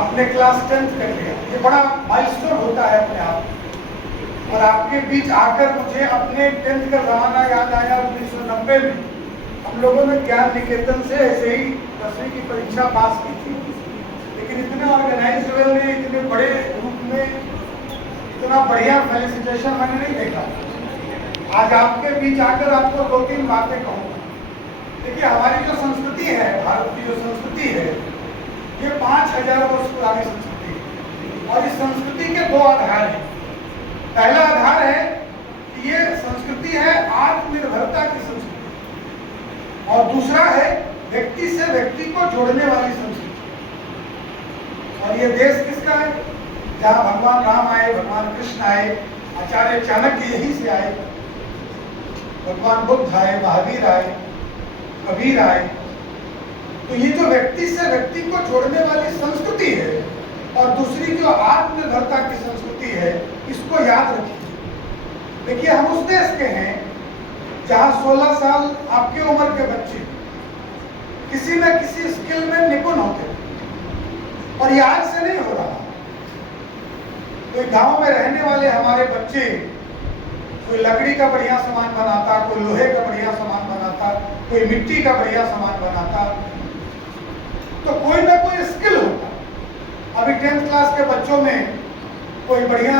आपने class 10th कर लिया, ये बड़ा माइलस्टोन होता है अपने आप। और आपके बीच आकर मुझे अपने 10th का ज़माना याद आया। 1990 में हम लोगों ने ज्ञान निकेतन से ऐसे ही 10वीं की परीक्षा पास की थी, लेकिन इतने ऑर्गेनाइज वे में, इतने बड़े ग्रुप में, इतना बढ़िया फेलिसिटेशन मैंने नहीं देखा। आज आपके बीच आकर आपको 2-3 बातें कहूँगा। देखिए, हमारी जो संस्कृति है, भारत की जो संस्कृति है, ये 5000 वर्ष पुरानी संस्कृति है। और इस संस्कृति के 2 आधार हैं। पहला आधार है कि ये संस्कृति है आत्मनिर्भरता की संस्कृति, और दूसरा है व्यक्ति से व्यक्ति को जोड़ने वाली संस्कृति। और ये देश किसका है? जहाँ भगवान राम आए, भगवान कृष्ण आए, आचार्य चाणक्य यहीं से आए, भगवान बुद्ध आए, महावीर आए, कबीर आए। तो ये जो व्यक्ति से व्यक्ति को जोड़ने वाली संस्कृति है, और दूसरी जो आत्मनिर्भरता की संस्कृति है, इसको याद रखिए। देखिए, हम उस देश के हैं जहाँ 16 साल आपके उम्र के बच्चे किसी न किसी स्किल में निपुण होते हैं, और ये आज से नहीं हो रहा। कोई गांव में रहने वाले हमारे बच्चे कोई लकड़ी का बढ़िया सामान बनाता, कोई लोहे का बढ़िया सामान बनाता, कोई मिट्टी का बढ़िया सामान बनाता, तो कोई ना कोई स्किल होता। अभी 10th क्लास के बच्चों में कोई बढ़िया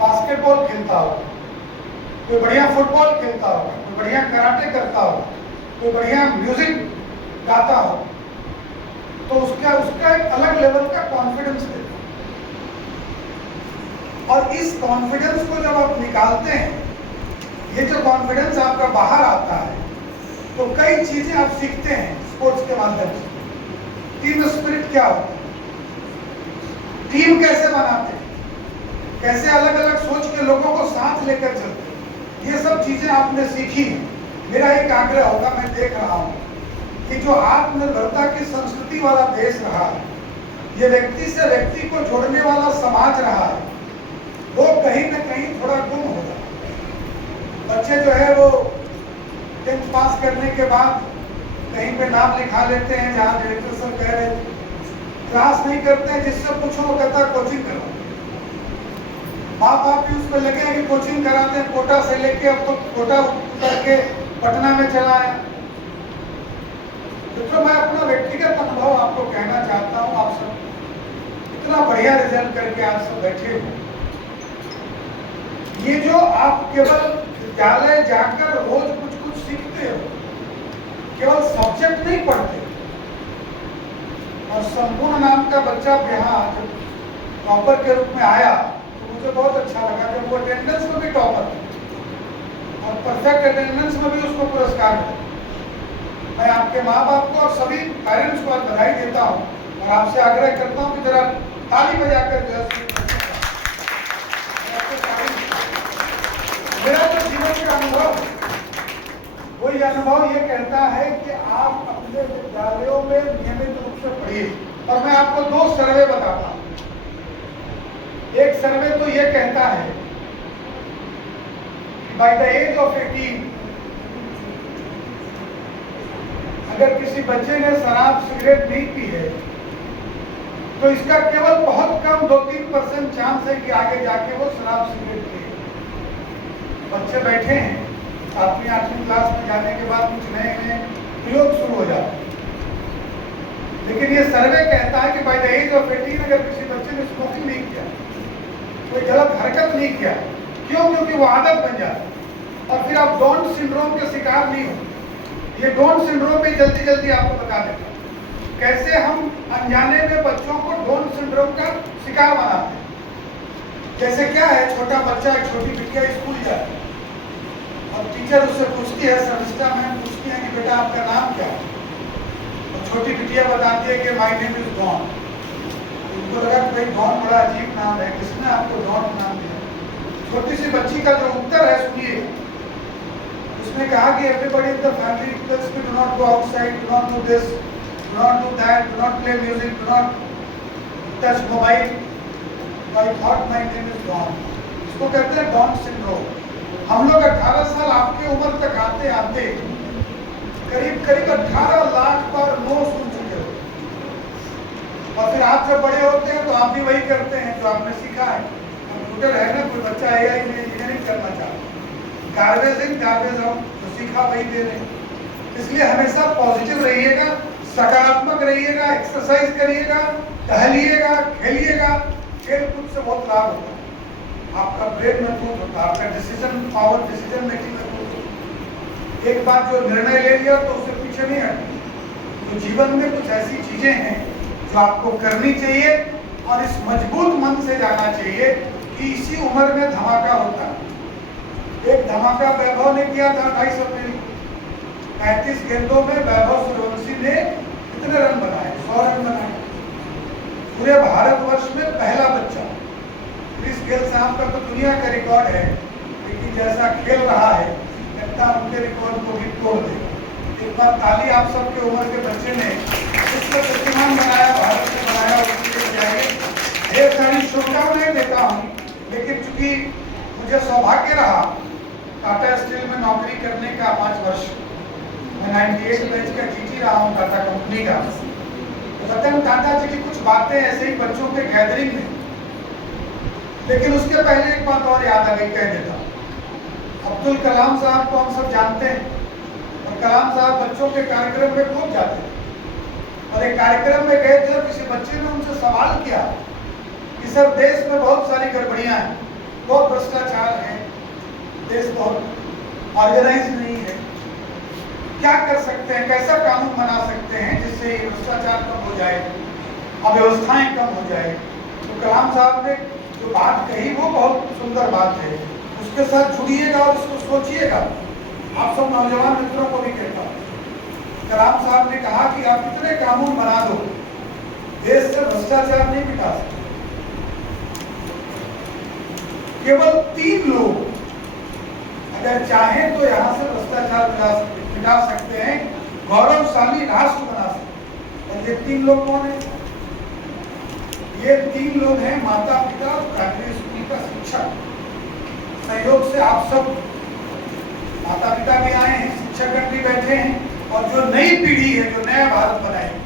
बास्केटबॉल खेलता हो, कोई बढ़िया फुटबॉल खेलता हो, कोई बढ़िया कराटे करता हो, कोई बढ़िया म्यूजिक गाता हो, तो उसका एक अलग लेवल का कॉन्फिडेंस देता। और इस कॉन्फिडेंस को जब आप निकालते हैं, ये जो कॉन्फिडेंस आपका बाहर आता है, तो कई चीजें आप सीखते हैं स्पोर्ट्स के माध्यम से। टीम स्पिरिट क्या होता है, टीम कैसे बनाते हैं, कैसे अलग अलग सोच के लोगों को साथ लेकर चलते हैं, ये सब चीजें आपने सीखी हैं। मेरा एक आग्रह होगा, मैं देख रहा हूँ कि जो आत्मनिर्भरता की संस्कृति वाला देश रहा है, ये व्यक्ति से व्यक्ति को जोड़ने वाला समाज रहा है, वो कहीं न कहीं थोड़ा गुम हो रहा है। बच्चे जो है वो 10th पास करने के बाद कहीं पे नाम लिखा लेते हैं जहाँ डायरेक्टर सर कह रहे थे, क्लास नहीं करते हैं, जिससे पूछो वो कहता है कोचिंग करो। माँ बाप भी उस पर लगे हैं कि कोचिंग कराते हैं, कोटा से लेके अब तो कोटा उतर के पटना में चला है। तो मैं अपना व्यक्तिगत अनुभव आपको कहना चाहता हूँ। आप सब इतना बढ़िया रिजल्ट करके आज सब बैठे हो, ये जो आप केवल विद्यालय जाकर रोज कुछ कुछ सीखते हो, केवल सब्जेक्ट नहीं पढ़ते। और संपूर्ण नाम का बच्चा यहाँ टॉपर के रूप में आया, तो मुझे बहुत अच्छा लगा जब वो अटेंडेंस में भी टॉपर और परफेक्ट अटेंडेंस में भी उसको पुरस्कार मिला। मैं आपके माँ बाप को और सभी पेरेंट्स को आज बधाई देता हूँ, और आपसे आग्रह करता हूँ कि जरा ताली बजाकर जो है मेरा जो जीवन का अनुभव, वही अनुभव ये कहता है कि आप अपने विद्यालयों में नियमित रूप से पढ़िए। और मैं आपको 2 सर्वे बताता हूँ। एक सर्वे तो ये कहता है कि बाय द एज ऑफ 18 अगर किसी बच्चे ने शराब सिगरेट नहीं पी है, तो इसका केवल बहुत कम 2-3% चांस है कि आगे जाके वो शराब सिगरेट पिए। बच्चे बैठे हैं 7वीं 8वीं क्लास में जाने के बाद कुछ नए नए प्रयोग शुरू हो जाते हैं, लेकिन ये सर्वे कहता है कि बाय द एज ऑफ 18 अगर किसी बच्चे ने स्मोकिंग नहीं किया, कोई गलत हरकत नहीं किया, क्यों? क्योंकि वो आदत बन जाती है। और फिर आप डाउन सिंड्रोम के शिकार नहीं हो। ये डाउन सिंड्रोम भी जल्दी जल्दी आपको बता देता हूँ कैसे हम अनजाने में बच्चों को डाउन सिंड्रोम का शिकार बनाते हैं। जैसे क्या है, छोटा बच्चा, एक छोटी बिटिया स्कूल जाती है, और टीचर उससे पूछती है, शर्मिष्ठा मैम पूछती है कि बेटा आपका नाम क्या है? और छोटी बिटिया बताती है कि माय नेम इज डॉन। उनको लगा कि भाई डॉन बड़ा अजीब नाम है, किसने आपको डॉन नाम दिया? छोटी सी बच्ची का जो उत्तर है सुनिए। उसने कहा कि everybody in the family tells me do not go outside, do not do this, do not do that, do not play music, do not touch mobile. I thought my name is Don. इसको कहते हैं don syndrome. हम लोग 18 साल आपकी उम्र तक आते आते करीब 18 लाख बार नो सुन चुके हो। और फिर आप जब बड़े होते हैं तो आप भी वही करते हैं जो आपने सीखा है। कंप्यूटर है ना, कोई बच्चा AI में इंजीनियरिंग करना चाहता, गार्बेज इन गार्बेज आउट, जो सीखा वही दे रहे हैं। इसलिए हमेशा पॉजिटिव रहिएगा, सकारात्मक रहिएगा, एक्सरसाइज करिएगा, टहलिएगा, खेलिएगा। खेल कूद से बहुत लाभ होता है, आपका ब्रेन मजबूत होता है, आपका डिसीजन पावर, डिसीजन मेकिंग मजबूत होता है। एक बार जो निर्णय ले लिया तो उससे पीछे नहीं हटना। तो जीवन में कुछ ऐसी चीजें हैं जो आपको करनी चाहिए और इस मजबूत मन से जाना चाहिए कि इसी उम्र में धमाका होता है। एक धमाका वैभव ने किया था 28 अप्रैल, 35 गेंदों में वैभव सूर्यवंशी ने कितने रन बनाए? 100 रन बनाए। पूरे भारतवर्ष में पहला बच्चा। क्रिस गेल साहब का तो दुनिया का रिकॉर्ड है, लेकिन जैसा खेल रहा है लगता उनके रिकॉर्ड को भी तोड़ देगा। एक बार ताली आप सबके उम्र के बच्चे ने विश्व कीर्तिमान बनाया, भारत ने बनाया, उसके लिए जाएंगे। ढेर सारी शुभकामनाएं देता हूँ, लेकिन चूंकि मुझे सौभाग्य रहा टाटा स्टील में नौकरी करने का 5 वर्ष, मैं 98 बैच का जीटी रहा हूँ टाटा कंपनी का। रतन टाटा जी की कुछ बातें ऐसे ही बच्चों के गैदरिंग में, लेकिन उसके पहले एक बात और याद आ गई, कह देता। अब्दुल कलाम साहब को हम सब जानते हैं, और कलाम साहब बच्चों के कार्यक्रम में खूब जाते हैं। और एक कार्यक्रम में गए थे और किसी बच्चे ने उनसे सवाल किया कि सर देश में बहुत सारी गड़बड़ियां हैं, बहुत भ्रष्टाचार है, देश बहुत ऑर्गेनाइज नहीं है, क्या कर सकते हैं, कैसा कानून बना सकते हैं जिससे ये भ्रष्टाचार कम हो जाए, अव्यवस्थाएं कम हो जाए। तो कलाम साहब ने जो बात कही वो बहुत सुंदर बात है, उसके साथ जुड़िएगा और उसको सोचिएगा। आप सब नौजवान मित्रों को भी कहता हूँ, कलाम साहब ने कहा कि आप कितने कानून बना दो, देश से भ्रष्टाचार नहीं मिटा सकते। केवल 3 लोग अगर चाहें तो यहाँ से भ्रष्टाचार मिटा सकते हैं, गौरवशाली राष्ट्र बना सकते हैं। और ये 3 लोग कौन है? ये 3 लोग हैं माता पिता, प्राइमरी स्कूल का शिक्षक। सहयोग से आप सब माता पिता भी आए हैं, शिक्षक भी बैठे हैं, और जो नई पीढ़ी है, जो नया भारत बनाएगी,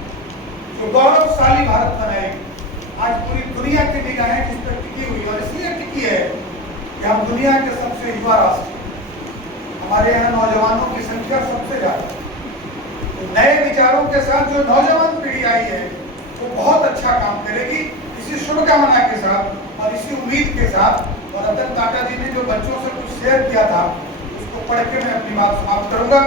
जो गौरवशाली भारत बनाएगी। आज पूरी दुनिया की निगाहें जिस पर टिकी हुई, और इसलिए टिकी है कि हम दुनिया के सबसे युवा राष्ट्र, हमारे यहाँ नौजवानों की संख्या सबसे ज्यादा। तो नए विचारों के साथ जो नौजवान पीढ़ी आई है वो बहुत अच्छा काम करेगी। इसी शुभकामना के साथ और इसी उम्मीद के साथ, और रतन टाटा जी ने जो बच्चों से कुछ शेयर किया था उसको पढ़ के मैं अपनी बात समाप्त करूंगा।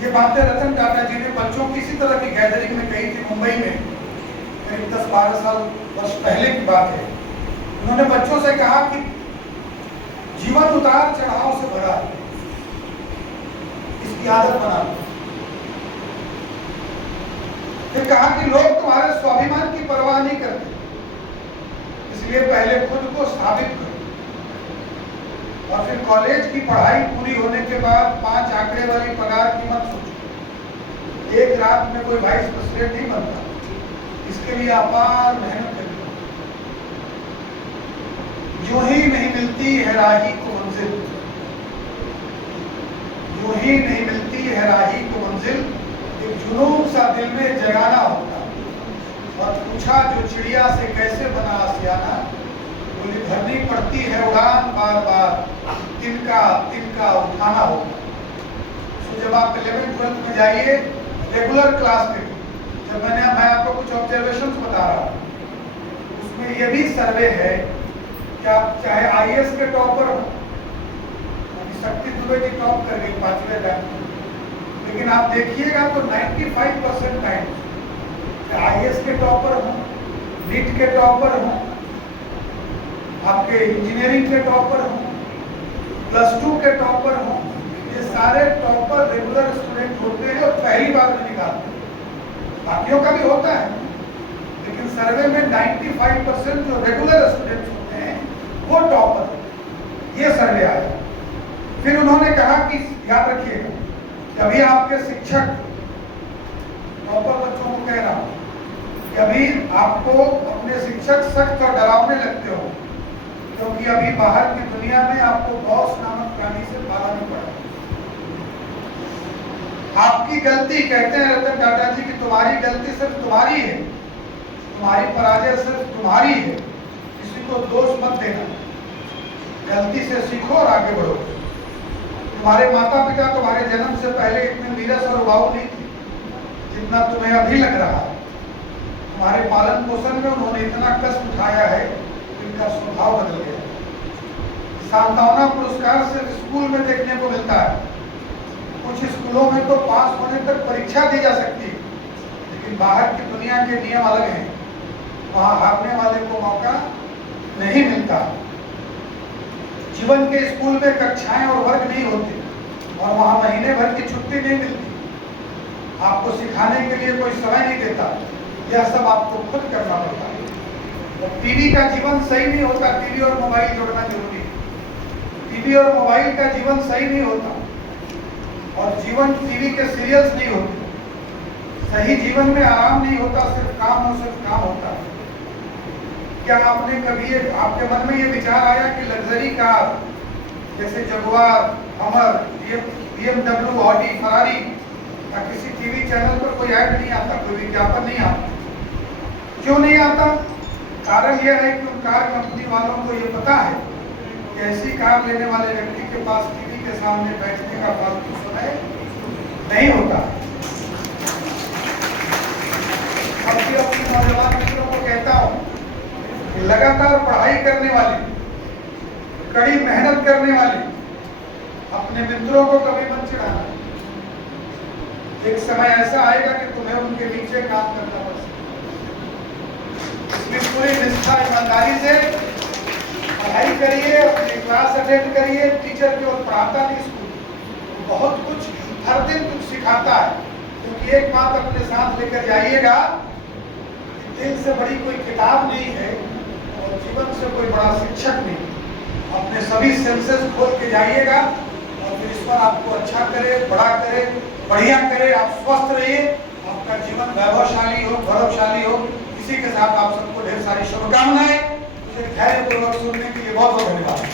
ये बातें रतन टाटा जी ने बच्चों की इसी तरह की गैदरिंग में कही थी मुंबई में, करीब 10-12 साल वर्ष पहले की बात है। उन्होंने बच्चों से कहा कि जीवन उतार चढ़ाव से भरा है, इसकी आदत बना लो। फिर कहा कि लोग तुम्हारे स्वाभिमान की परवाह नहीं करते, इसलिए पहले खुद को साबित करो। और फिर कॉलेज की पढ़ाई पूरी होने के बाद 5 आंकड़े वाली पगार की मत सोचो। एक रात में कोई वाइस प्रेसिडेंट नहीं बनता, इसके लिए अपार मेहनत करनी। यूं ही नहीं मिलती है राही को मंजिल, यूं ही नहीं मिलती है राही को मंजिल, एक जुनून सा दिल में जगाना होता। और पूछा जो चिड़िया से कैसे बना आसियाना, बोली भरनी पड़ती है उड़ान बार बार, तिनका तिनका उठाना होगा। तो जब आप 11th-12th में जाइए, रेगुलर क्लास में जब मैं आपको कुछ ऑब्जर्वेशंस बता रहा हूँ, उसमें ये भी सर्वे है कि आप चाहे IAS के टॉपर हो, शक्ति दुबे जी टॉप कर गई 5वें रैंक, लेकिन आप देखिएगा तो 95% टाइम IAS के टॉपर हो, नीट के टॉपर हो, आपके इंजीनियरिंग के टॉपर हो, +2 के टॉपर हो, ये सारे टॉपर रेगुलर स्टूडेंट होते हैं और पहली बार में निकालते हैं। बाकियों का भी होता है, लेकिन सर्वे में 95% जो रेगुलर स्टूडेंट्स होते हैं वो टॉपर, ये सर्वे आया। फिर उन्होंने कहा कि याद रखिएगा, अभी आपके शिक्षक, टॉपर बच्चों को कह रहा हूँ कि अभी आपको अपने शिक्षक सख्त और डरावने लगते हो, क्योंकि अभी बाहर की दुनिया में आपको बॉस नामक प्राणी से पाला नहीं पड़ा। आपकी गलती, कहते हैं रतन टाटा जी की, तुम्हारी गलती सिर्फ तुम्हारी है तुम्हारी पराजय सिर्फ तुम्हारी है, किसी को दोष मत देना। गलती से सीखो और आगे बढ़ो। तुम्हारे माता पिता तुम्हारे जन्म से पहले इतने नीरस और उबाऊ नहीं थे जितना तुम्हें अभी लग रहा है। तुम्हारे पालन पोषण में उन्होंने इतना कष्ट उठाया है कि उनका स्वभाव बदल गया। सांत्वना पुरस्कार सिर्फ स्कूल में देखने को मिलता है। कुछ स्कूलों में तो पास होने तक परीक्षा दी जा सकती है, लेकिन बाहर की दुनिया के नियम अलग हैं। वहां हारने वाले को मौका नहीं मिलता। जीवन के स्कूल में कक्षाएं और वर्ग नहीं होते और वहां महीने भर की छुट्टी नहीं मिलती। आपको सिखाने के लिए कोई समय नहीं देता। यह सब आपको खुद करना पड़ता है। और टीवी का जीवन सही नहीं होता। टीवी और मोबाइल जोड़ना जरूरी है। टीवी और मोबाइल का जीवन सही नहीं होता और जीवन टीवी के सीरियल्स नहीं होते। सही जीवन में आराम नहीं होता, सिर्फ काम हो, सिर्फ काम होता है। क्या आपने कभी आपके मन में ये विचार आया कि लग्जरी कार जैसे जगुआर, हमर, BMW, ऑडी, फरारी का किसी टीवी चैनल पर कोई ऐड नहीं आता, कोई विज्ञापन नहीं आता? क्यों नहीं आता? कारण यह है कि उन कार कंपनी वालों को ये पता है कि ऐसी कार लेने वाले व्यक्ति के पास टीवी के सामने बैठने का फालतू समय नहीं होता। अब भी अपने नौजवान मित्रों को कहता हूँ कि लगातार पढ़ाई करने वाले, कड़ी मेहनत करने वाले अपने मित्रों को कभी मत चिढ़ाना। एक समय ऐसा आएगा कि तुम्हें उनके नीचे काम करना पड़ सकता है। इसमें पूरी निष्ठा ईमानदारी से पढ़ाई करिए, अपने क्लास अटेंड करिए। टीचर केवल पढ़ाता नहीं, स्कूल बहुत कुछ हर दिन कुछ सिखाता है। क्योंकि एक बात अपने साथ लेकर जाइएगा, दिल से बड़ी कोई किताब नहीं है और जीवन से कोई बड़ा शिक्षक नहीं। अपने सभी सेंसेस खोल के जाइएगा और फिर ईश्वर आपको अच्छा करे, बड़ा करे, बढ़िया करे। आप स्वस्थ रहिए, आपका जीवन वैभवशाली हो, गौरवशाली हो। इसी के साथ आप सबको ढेर सारी शुभकामनाएं। मुझे धैर्यपूर्वक सुनने के लिए बहुत बहुत धन्यवाद।